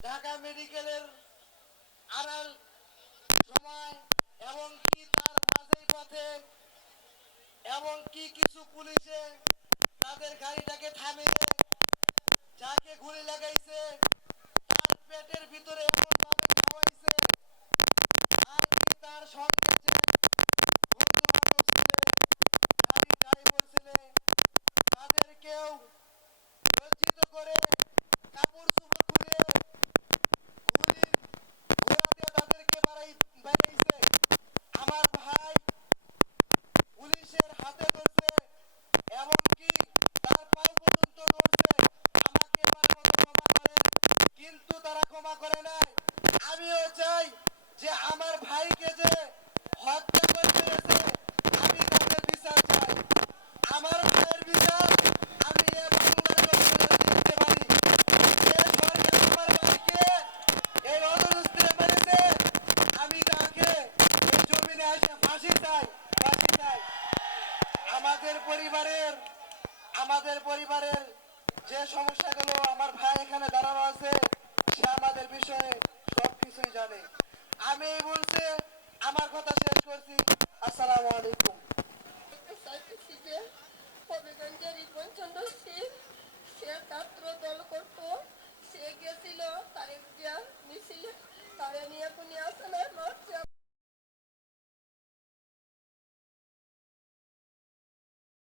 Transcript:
ঢাকা মেডিকেলের আড়াল সময় এবং কি তার মাঝেই পথে এবং কি কিছু পুলিশে তাদের গাড়িটাকে থামিয়ে যাকে গুলি লাগাইছে তার পেটের ভিতরে এমন ভাবে খাওয়াইছে আর কি তার সঙ্গে যে বন্ধু বান্ধব ছিল গাড়ি ড্রাইভার ছিল তাদেরকেও লজ্জিত করে কাপড় চোপড় খুলে গুলির ঘোড়া দিয়ে তাদেরকে বাড়াইছে। আমার ভাই পুলিশের হাতে ধরছে এমনকি তার পাও পর্যন্ত ধরছে আমাকে এবার মতো ক্ষমা করেন, কিন্তু তারা ক্ষমা করে নাই। আমিও চাই যে আমার ভাইকে যে হত্যা করে মেরেছে আমি তাদের বিচার চাই। আমার ভাইয়ের বিচার আমি এ বাংলার জনগণের দেখতে পারি। যে সরকার আমার ভাইকে এই অদরস্তিতে মেরেছে আমি তাকে এই জমিনে এসে ফাঁসি চাই, ফাঁসি চাই। আমাদের পরিবারের যে সমস্যাগুলো আমার ভাই এখানে দাঁড়ানো আছে সে আমাদের বিষয়ে সবকিছুই জানে। আমি বলছি আমার কথা শেষ করছি। আসসালামু আলাইকুম। চাইতেছি যে হবিগঞ্জের রিপন চন্দ্র সিং সে ছাত্র দল করতো, সে গেছিল তার মিছিলে, তারে নিয়ে কোনি আসে না